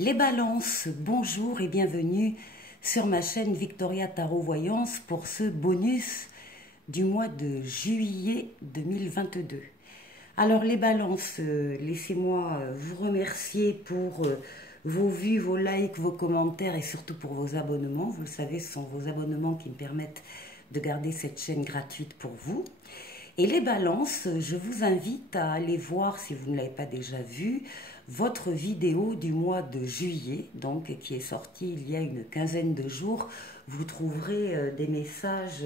Les balances, bonjour et bienvenue sur ma chaîne Victoria Tarot Voyance pour ce bonus du mois de juillet 2022. Alors les balances, laissez-moi vous remercier pour vos vues, vos likes, vos commentaires et surtout pour vos abonnements. Vous le savez, ce sont vos abonnements qui me permettent de garder cette chaîne gratuite pour vous. Et les balances, je vous invite à aller voir, si vous ne l'avez pas déjà vu, votre vidéo du mois de juillet, donc qui est sortie il y a une quinzaine de jours. Vous trouverez des messages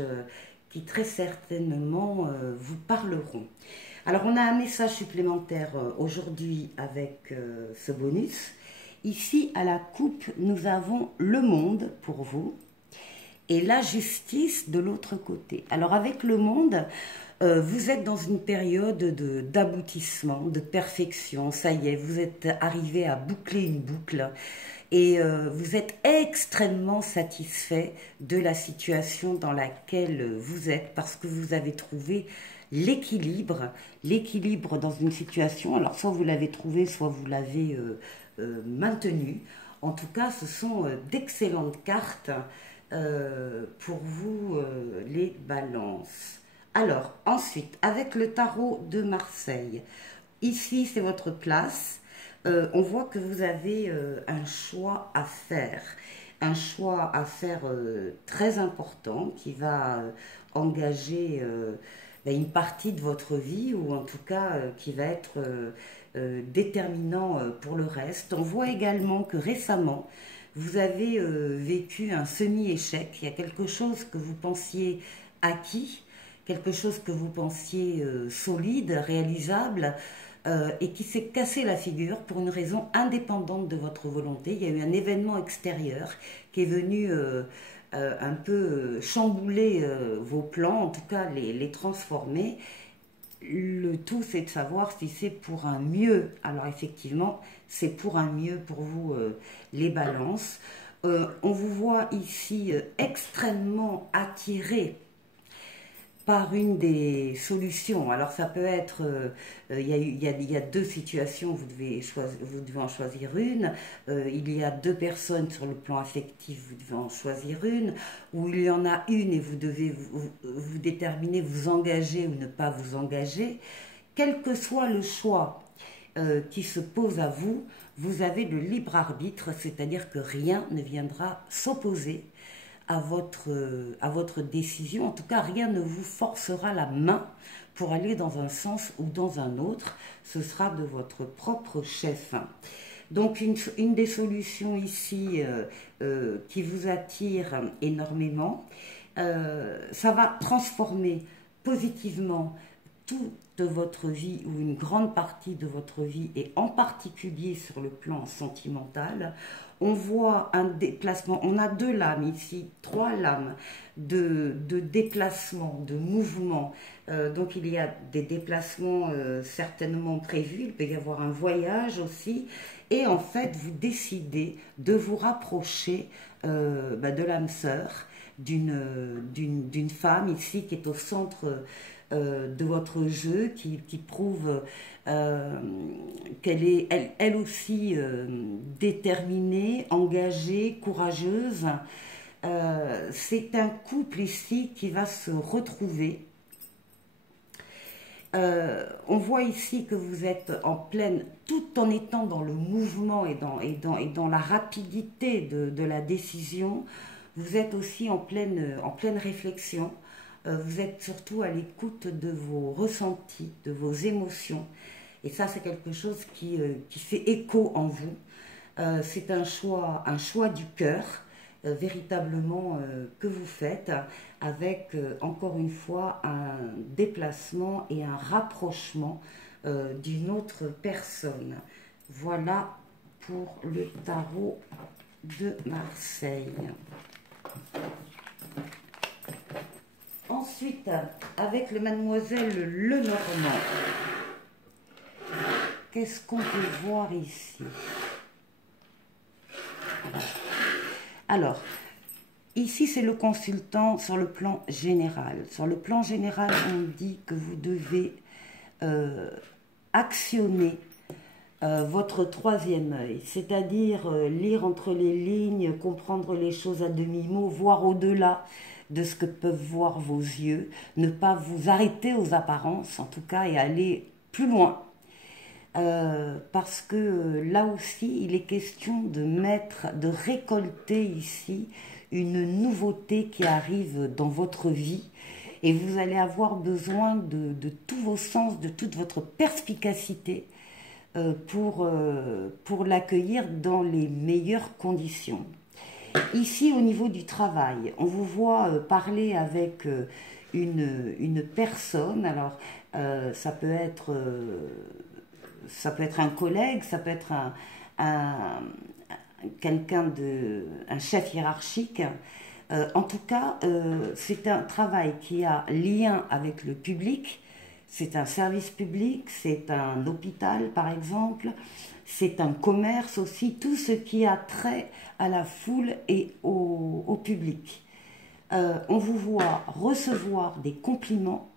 qui très certainement vous parleront. Alors on a un message supplémentaire aujourd'hui avec ce bonus. Ici à la coupe, nous avons le monde pour vous et la justice de l'autre côté. Alors avec le monde, vous êtes dans une période d'aboutissement, de perfection. Ça y est, vous êtes arrivé à boucler une boucle et vous êtes extrêmement satisfait de la situation dans laquelle vous êtes parce que vous avez trouvé l'équilibre dans une situation. Alors soit vous l'avez trouvé, soit vous l'avez maintenu. En tout cas, ce sont d'excellentes cartes pour vous, les balances. Alors, ensuite, avec le tarot de Marseille, ici c'est votre place, on voit que vous avez un choix à faire. Un choix à faire très important qui va engager une partie de votre vie ou en tout cas qui va être déterminant pour le reste. On voit également que récemment, vous avez vécu un semi-échec. Il y a quelque chose que vous pensiez acquis, quelque chose que vous pensiez solide, réalisable, et qui s'est cassé la figure pour une raison indépendante de votre volonté. Il y a eu un événement extérieur qui est venu un peu chambouler vos plans, en tout cas les transformer. Le tout, c'est de savoir si c'est pour un mieux. Alors effectivement, c'est pour un mieux pour vous, les balances. On vous voit ici extrêmement attiré par une des solutions. Alors ça peut être, il y a deux situations, vous devez en choisir une. Il y a deux personnes sur le plan affectif, vous devez en choisir une. Ou il y en a une et vous devez vous déterminer, vous engager ou ne pas vous engager. Quel que soit le choix qui se pose à vous, vous avez le libre arbitre, c'est-à-dire que rien ne viendra s'opposer à votre décision. En tout cas, rien ne vous forcera la main pour aller dans un sens ou dans un autre. Ce sera de votre propre chef. Donc, une des solutions ici qui vous attire énormément, ça va transformer positivement toute votre vie ou une grande partie de votre vie et en particulier sur le plan sentimental. On voit un déplacement, on a deux lames ici, trois lames de déplacement, de mouvement. Donc il y a des déplacements certainement prévus, il peut y avoir un voyage aussi. Et en fait, vous décidez de vous rapprocher de l'âme sœur, d'une femme ici qui est au centre de votre jeu, qui prouve qu'elle est elle aussi déterminée, engagée, courageuse. C'est un couple ici qui va se retrouver. On voit ici que vous êtes en pleine, tout en étant dans le mouvement et dans la rapidité de la décision, vous êtes aussi en pleine réflexion. Vous êtes surtout à l'écoute de vos ressentis, de vos émotions. Et ça, c'est quelque chose qui fait écho en vous. C'est un choix du cœur, véritablement, que vous faites avec, encore une fois, un déplacement et un rapprochement d'une autre personne. Voilà pour le tarot de Marseille. Ensuite, avec le Mademoiselle Lenormand, qu'est-ce qu'on peut voir ici? Alors, ici c'est le consultant sur le plan général. Sur le plan général, on dit que vous devez actionner votre troisième œil, c'est-à-dire lire entre les lignes, comprendre les choses à demi-mot, voir au-delà de ce que peuvent voir vos yeux, ne pas vous arrêter aux apparences en tout cas et aller plus loin. Parce que là aussi, il est question de récolter ici une nouveauté qui arrive dans votre vie et vous allez avoir besoin de tous vos sens, de toute votre perspicacité pour l'accueillir dans les meilleures conditions. Ici, au niveau du travail, on vous voit parler avec une personne. Alors, ça peut être un collègue, ça peut être un chef hiérarchique. En tout cas, c'est un travail qui a lien avec le public. C'est un service public, c'est un hôpital par exemple, c'est un commerce aussi, tout ce qui a trait à la foule et au public. On vous voit recevoir des compliments,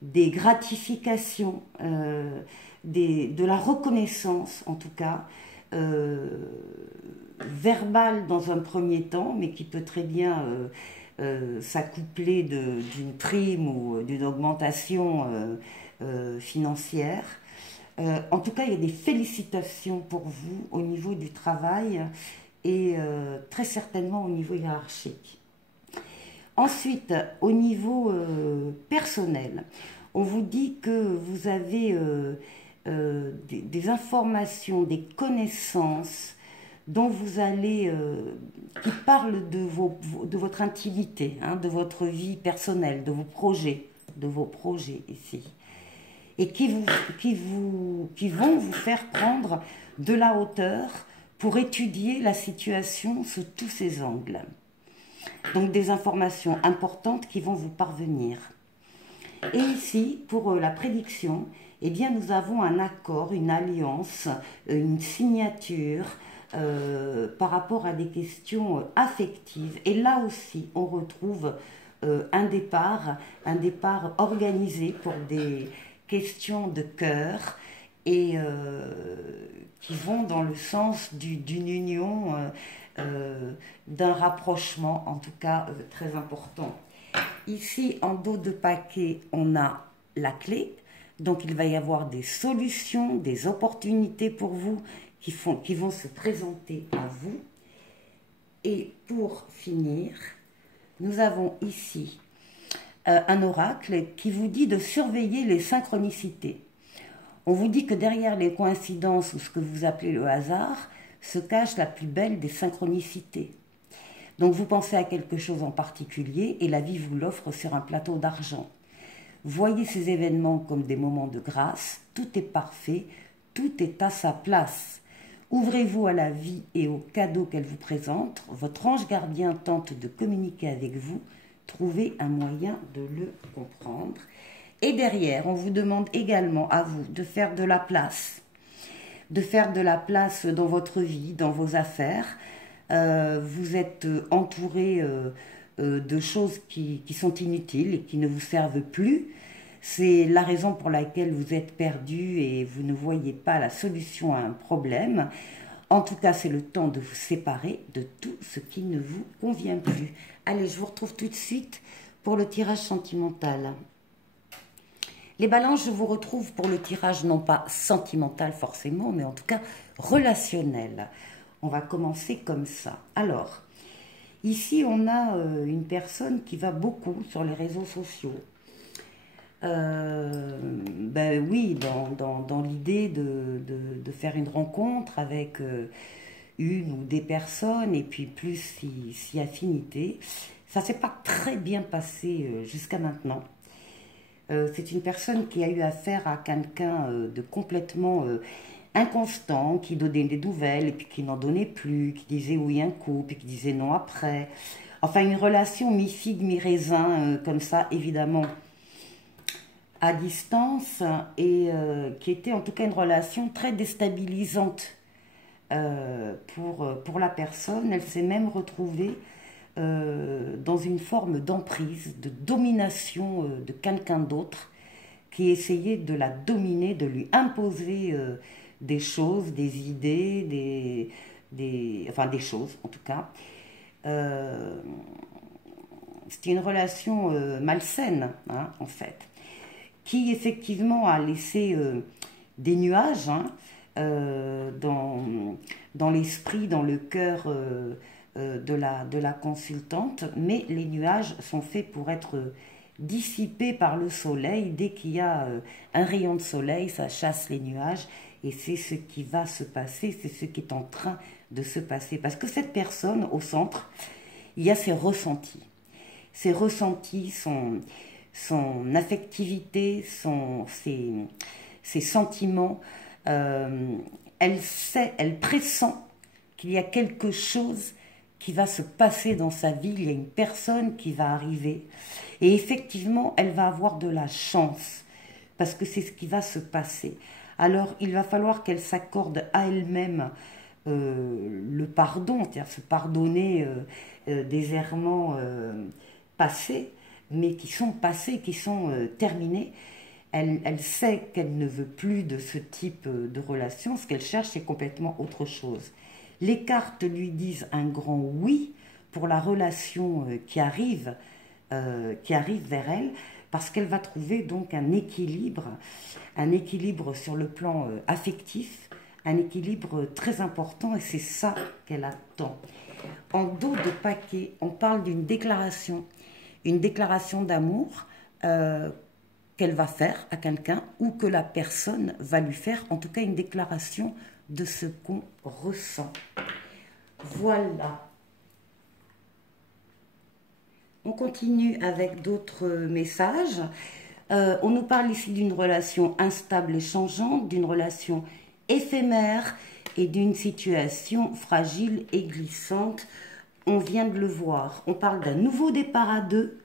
des gratifications, de la reconnaissance en tout cas, verbale dans un premier temps, mais qui peut très bien s'accoupler d'une prime ou d'une augmentation financière. En tout cas, il y a des félicitations pour vous au niveau du travail et très certainement au niveau hiérarchique. Ensuite, au niveau personnel, on vous dit que vous avez des informations, des connaissances dont vous allez, qui parlent de votre intimité, hein, de votre vie personnelle, de vos projets ici, et qui vont vous faire prendre de la hauteur pour étudier la situation sous tous ses angles. Donc des informations importantes qui vont vous parvenir. Et ici, pour la prédiction, eh bien, nous avons un accord, une alliance, une signature par rapport à des questions affectives. Et là aussi, on retrouve un départ organisé pour des questions de cœur et qui vont dans le sens d'une union, d'un rapprochement, en tout cas très important. Ici, en dos de paquet, on a la clé. Donc, il va y avoir des solutions, des opportunités pour vous qui vont se présenter à vous. Et pour finir, nous avons ici un oracle qui vous dit de surveiller les synchronicités. On vous dit que derrière les coïncidences ou ce que vous appelez le hasard se cache la plus belle des synchronicités. Donc vous pensez à quelque chose en particulier et la vie vous l'offre sur un plateau d'argent. Voyez ces événements comme des moments de grâce, tout est parfait, tout est à sa place. Ouvrez-vous à la vie et aux cadeaux qu'elle vous présente. Votre ange gardien tente de communiquer avec vous. Trouvez un moyen de le comprendre. Et derrière, on vous demande également à vous de faire de la place. De faire de la place dans votre vie, dans vos affaires. Vous êtes entouré de choses qui sont inutiles et qui ne vous servent plus. C'est la raison pour laquelle vous êtes perdu et vous ne voyez pas la solution à un problème. En tout cas, c'est le temps de vous séparer de tout ce qui ne vous convient plus. Allez, je vous retrouve tout de suite pour le tirage sentimental. Les balances, je vous retrouve pour le tirage non pas sentimental forcément, mais en tout cas relationnel. On va commencer comme ça. Alors, ici, on a une personne qui va beaucoup sur les réseaux sociaux. Ben oui, dans l'idée de faire une rencontre avec une ou des personnes et puis plus si affinité. Ça ne s'est pas très bien passé jusqu'à maintenant. C'est une personne qui a eu affaire à quelqu'un de complètement inconstant, qui donnait des nouvelles et puis qui n'en donnait plus, qui disait oui un coup, puis qui disait non après. Enfin, une relation mi-figue, mi-raisin, comme ça, évidemment, à distance, et qui était en tout cas une relation très déstabilisante pour la personne. Elle s'est même retrouvée dans une forme d'emprise, de domination de quelqu'un d'autre qui essayait de la dominer, de lui imposer des choses, des idées, enfin des choses en tout cas. C'est une relation malsaine, hein, en fait, qui effectivement a laissé des nuages, hein, dans l'esprit, dans le cœur de la consultante, mais les nuages sont faits pour être dissipés par le soleil. Dès qu'il y a un rayon de soleil, ça chasse les nuages, et c'est ce qui va se passer, c'est ce qui est en train de se passer. Parce que cette personne, au centre, il y a ses ressentis. Ses ressentis, son affectivité, ses sentiments. Elle sait, elle pressent qu'il y a quelque chose qui va se passer dans sa vie, il y a une personne qui va arriver. Et effectivement, elle va avoir de la chance, parce que c'est ce qui va se passer. Alors, il va falloir qu'elle s'accorde à elle-même le pardon, c'est-à-dire se pardonner des errements passés, mais qui sont passés, qui sont terminés. Elle sait qu'elle ne veut plus de ce type de relation. Ce qu'elle cherche, c'est complètement autre chose. Les cartes lui disent un grand oui pour la relation qui arrive vers elle, parce qu'elle va trouver donc un équilibre sur le plan affectif, un équilibre très important, et c'est ça qu'elle attend. En dos de paquet, on parle d'une déclaration d'amour qu'elle va faire à quelqu'un, ou que la personne va lui faire, en tout cas une déclaration de ce qu'on ressent. Voilà. On continue avec d'autres messages. On nous parle ici d'une relation instable et changeante, d'une relation éphémère et d'une situation fragile et glissante. On vient de le voir. On parle d'un nouveau départ à deux,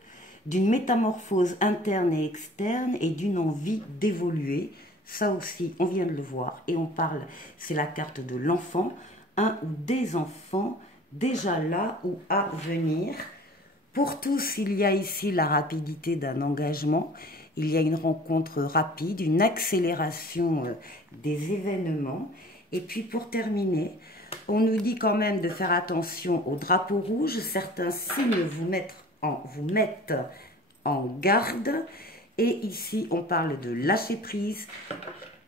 d'une métamorphose interne et externe et d'une envie d'évoluer. Ça aussi, on vient de le voir. Et on parle, c'est la carte de l'enfant, un ou des enfants déjà là ou à venir. Pour tous, il y a ici la rapidité d'un engagement. Il y a une rencontre rapide, une accélération des événements. Et puis pour terminer, on nous dit quand même de faire attention au drapeau rouge. Certains signes vous mettent en garde. Et ici, on parle de lâcher prise.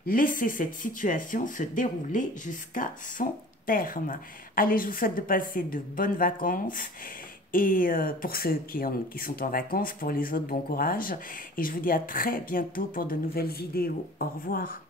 Laisser cette situation se dérouler jusqu'à son terme. Allez, je vous souhaite de passer de bonnes vacances. Et pour ceux qui sont en vacances, pour les autres, bon courage. Et je vous dis à très bientôt pour de nouvelles vidéos. Au revoir.